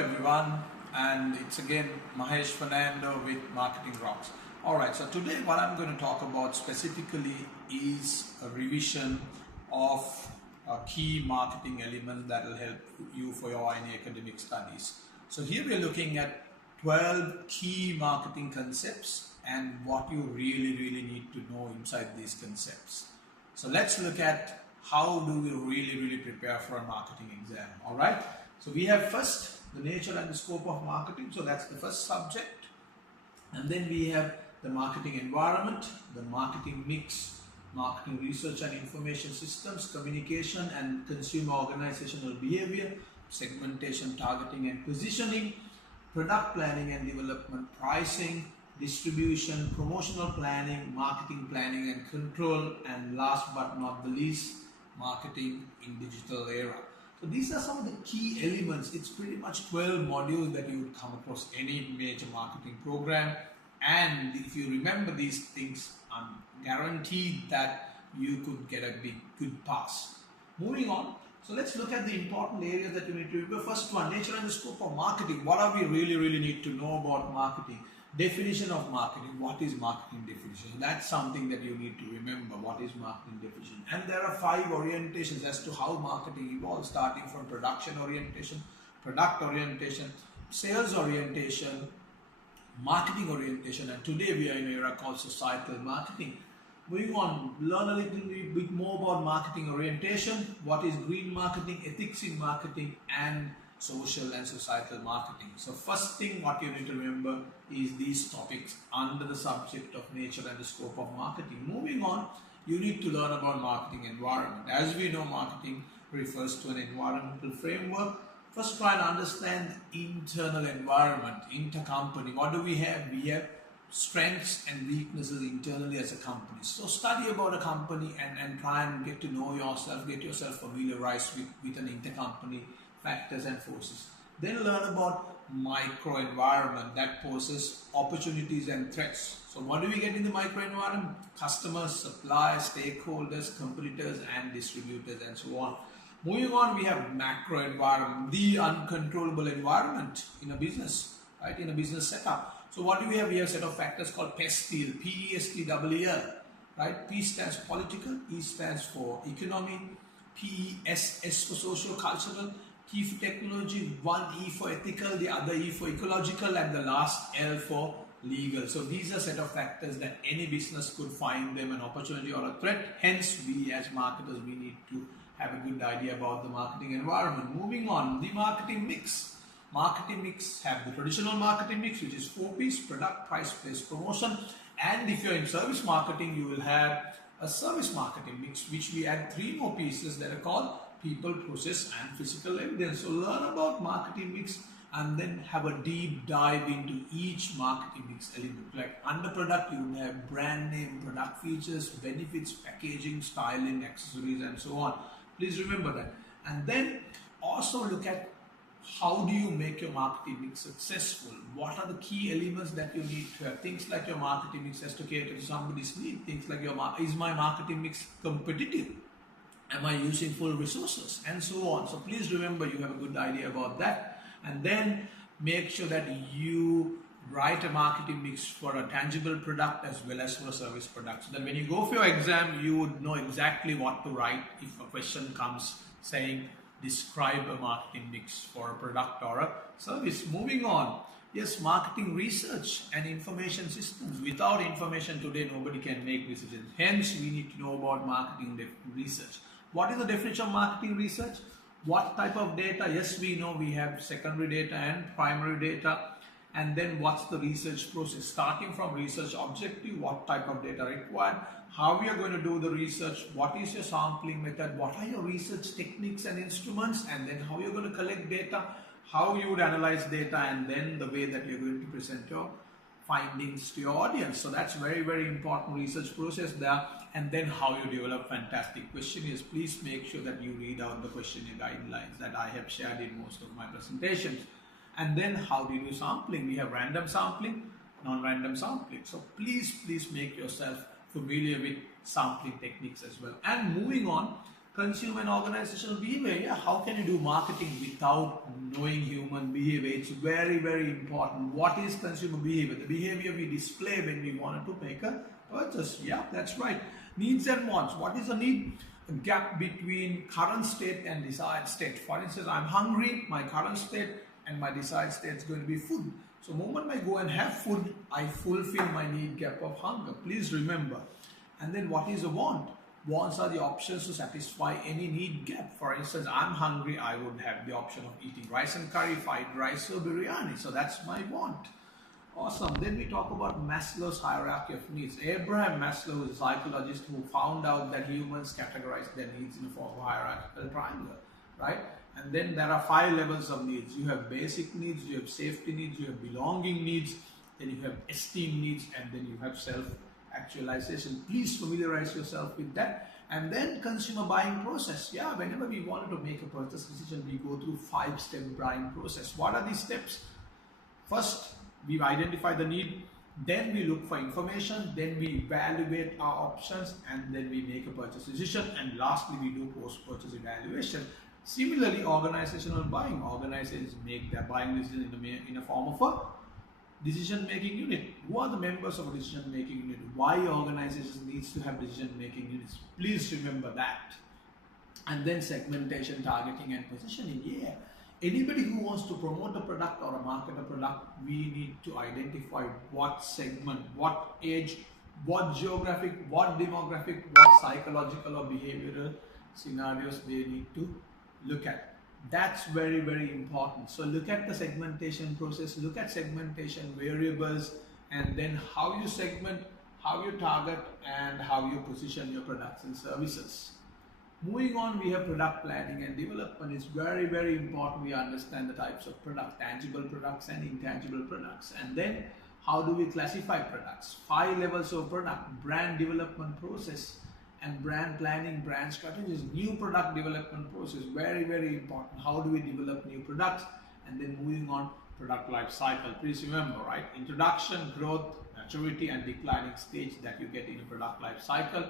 everyone, and it's again Mahesh Fernando with Marketing Rocks. Alright, so today what I'm going to talk about specifically is a revision of key marketing elements that will help you for your any academic studies. So here we're looking at 12 key marketing concepts and what you really need to know inside these concepts. So let's look at how do we really prepare for a marketing exam. Alright, so we have first the nature and the scope of marketing, so that's the first subject, and then we have the marketing environment, the marketing mix, marketing research and information systems, communication and consumer organizational behavior, segmentation, targeting and positioning, product planning and development, pricing, distribution, promotional planning, marketing planning and control, and last but not the least, marketing in digital era. So these are some of the key elements. It's pretty much 12 modules that you would come across any major marketing program, and if you remember these things, I'm guaranteed that you could get a good pass. Moving on, so let's look at the important areas that you need to remember. First one, nature and the scope of marketing. What are we really need to know about marketing? Definition of marketing. What is marketing definition? That's something that you need to remember. What is marketing definition? And there are 5 orientations as to how marketing evolves, starting from production orientation, product orientation, sales orientation, marketing orientation, and today we are in an era called societal marketing. Moving on, learn a little bit more about marketing orientation, what is green marketing, ethics in marketing, and social and societal marketing. So first thing what you need to remember is these topics under the subject of nature and the scope of marketing. Moving on, you need to learn about marketing environment. As we know, marketing refers to an environmental framework. First, try and understand internal environment, intercompany. What do we have? We have strengths and weaknesses internally as a company. So study about a company and try and get to know yourself, get yourself familiarized with an intercompany factors and forces. Then learn about micro environment that poses opportunities and threats. So what do we get in the micro environment? Customers, suppliers, stakeholders, competitors and distributors, and so on. Moving on, we have macro environment, the uncontrollable environment in a business, right? In a business setup. So what do we have? We have a set of factors called PESTEL, P-E-S-T-E-L, right? P stands for political, E stands for economy, P-E-S-S for social, cultural, T for technology, one E for ethical, the other E for ecological, and the last L for legal. So these are a set of factors that any business could find them an opportunity or a threat. Hence, we as marketers, we need to have a good idea about the marketing environment. Moving on, the marketing mix. Marketing mix have the traditional marketing mix, which is 4 P's: product, price, place, promotion. And if you're in service marketing, you will have a service marketing mix, which we add 3 more pieces that are called people, process and physical evidence. So learn about marketing mix and then have a deep dive into each marketing mix element. Like under product, you will have brand name, product features, benefits, packaging, styling, accessories, and so on. Please remember that. And then also look at how do you make your marketing mix successful? What are the key elements that you need to have? Things like your marketing mix has to cater to somebody's need. Things like is my marketing mix competitive? Am I using full resources? And so on. So please remember you have a good idea about that. And then make sure that you write a marketing mix for a tangible product as well as for a service product. So that when you go for your exam, you would know exactly what to write if a question comes saying, describe a marketing mix for a product or a service. Moving on. Yes, marketing research and information systems. Without information today, nobody can make decisions. Hence, we need to know about marketing research. What is the definition of marketing research? What type of data? Yes, we know we have secondary data and primary data. And then what's the research process? Starting from research objective, what type of data required? How we are going to do the research? What is your sampling method? What are your research techniques and instruments? And then how you're going to collect data? How you would analyze data, and then the way that you're going to present your findings to your audience. So that's very important research process there. And then how you develop fantastic questionnaires. Please make sure that you read out the questionnaire guidelines that I have shared in most of my presentations. And then how do you do sampling? We have random sampling, non-random sampling. So please make yourself familiar with sampling techniques as well. And moving on, Consumer and organizational behavior. Yeah, how can you do marketing without knowing human behavior? It's very, very important. What is consumer behavior? The behavior we display when we wanted to make a purchase. Yeah, that's right. Needs and wants. What is a need? A gap between current state and desired state. For instance, I'm hungry, my current state and my desired state is going to be food. So the moment I go and have food, I fulfill my need gap of hunger. Please remember. And then what is a want? Wants are the options to satisfy any need gap. For instance, I'm hungry, I would have the option of eating rice and curry, fried rice or biryani. So that's my want. Awesome. Then we talk about Maslow's hierarchy of needs. Abraham Maslow is a psychologist who found out that humans categorize their needs in the form of a hierarchical triangle, right? And then there are 5 levels of needs. You have basic needs, you have safety needs, you have belonging needs, then you have esteem needs, and then you have self-actualization. Please familiarize yourself with that. And then consumer buying process. Yeah, whenever we wanted to make a purchase decision, we go through 5-step buying process. What are these steps? First, we identify the need, then we look for information, then we evaluate our options, and then we make a purchase decision, and lastly we do post-purchase evaluation. Similarly, organizational buying. Organizations make their buying decision in a form of a decision-making unit. Who are the members of a decision-making unit? Why organizations needs to have decision-making units? Please remember that. And then segmentation, targeting, and positioning. Yeah. Anybody who wants to promote a product or market a product, we need to identify what segment, what age, what geographic, what demographic, what psychological or behavioral scenarios they need to look at. That's very, very important. So look at the segmentation process, look at segmentation variables, and then how you segment, how you target, and how you position your products and services. Moving on, we have product planning and development. It's very, very important we understand the types of product, tangible products and intangible products. And then how do we classify products? 5 levels of product, brand development process and brand planning, brand strategies, new product development process, very, very important. How do we develop new products? And then moving on, product life cycle. Please remember, right? Introduction, growth, maturity and declining stage that you get in a product life cycle.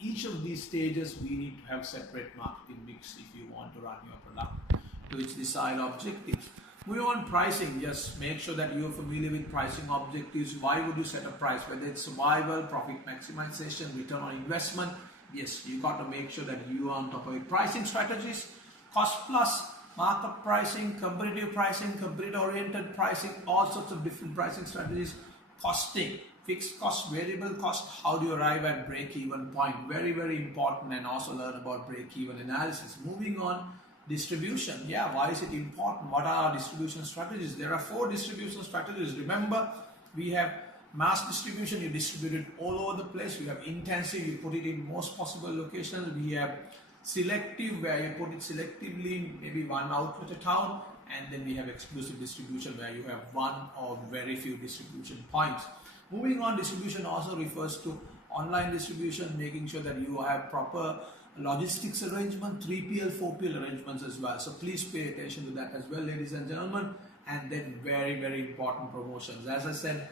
Each of these stages we need to have separate marketing mix if you want to run your product to its desired objectives. Moving on, pricing. Just make sure that you're familiar with pricing objectives. Why would you set a price? Whether it's survival, profit maximization, return on investment. Yes, you got to make sure that you are on top of it. Pricing strategies, cost plus, markup pricing, competitor oriented pricing, all sorts of different pricing strategies. Costing, fixed cost, variable cost, how do you arrive at break-even point? Very, very important, and also learn about break-even analysis. Moving on, distribution. Yeah, why is it important? What are our distribution strategies? There are 4 distribution strategies. Remember, we have mass distribution, you distribute it all over the place. We have intensive, you put it in most possible locations. We have selective, where you put it selectively in maybe one outlet a town. And then we have exclusive distribution, where you have one or very few distribution points. Moving on, distribution also refers to online distribution, making sure that you have proper logistics arrangement, 3PL, 4PL arrangements as well. So please pay attention to that as well, ladies and gentlemen. And then very, very important, promotions. As I said,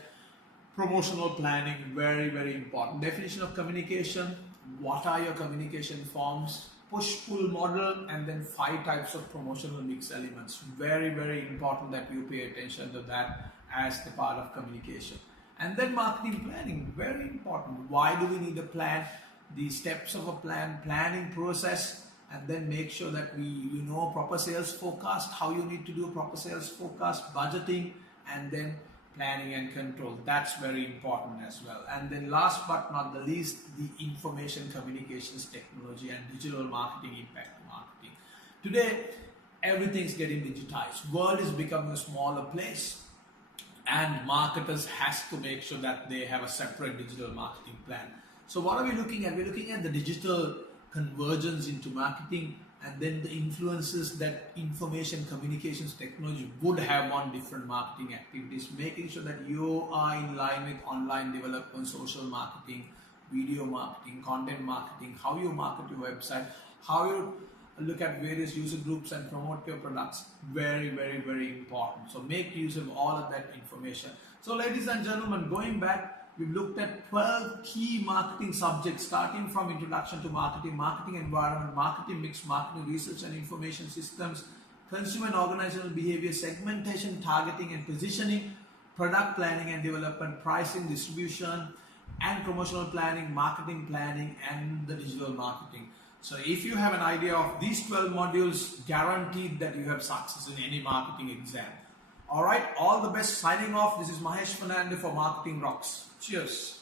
promotional planning, very, very important. Definition of communication. What are your communication forms? Push-pull model, and then 5 types of promotional mix elements. Very, very important that you pay attention to that as the part of communication. And then marketing planning, very important. Why do we need a plan? The steps of a plan, planning process, and then make sure that you know proper sales forecast, how you need to do a proper sales forecast, budgeting, and then planning and control. That's very important as well. And then last but not the least, the information communications technology and digital marketing, impact marketing. Today, everything's getting digitized. World is becoming a smaller place, and marketers has to make sure that they have a separate digital marketing plan. So what are we looking at? We're looking at the digital convergence into marketing, and then the influences that information communications technology would have on different marketing activities, making sure that you are in line with online development, social marketing, video marketing, content marketing, how you market your website, how you look at various user groups and promote your products. Very, very, very important. So make use of all of that information. So ladies and gentlemen, going back, We've looked at 12 key marketing subjects, starting from introduction to marketing, marketing environment, marketing mix, marketing research and information systems, consumer and organizational behavior, segmentation, targeting and positioning, product planning and development, pricing, distribution, and promotional planning, marketing planning, and the digital marketing. So if you have an idea of these 12 modules, guaranteed that you have success in any marketing exam. All right, all the best. Signing off. This is Mahesh Fernando for Marketing Rocks. Cheers.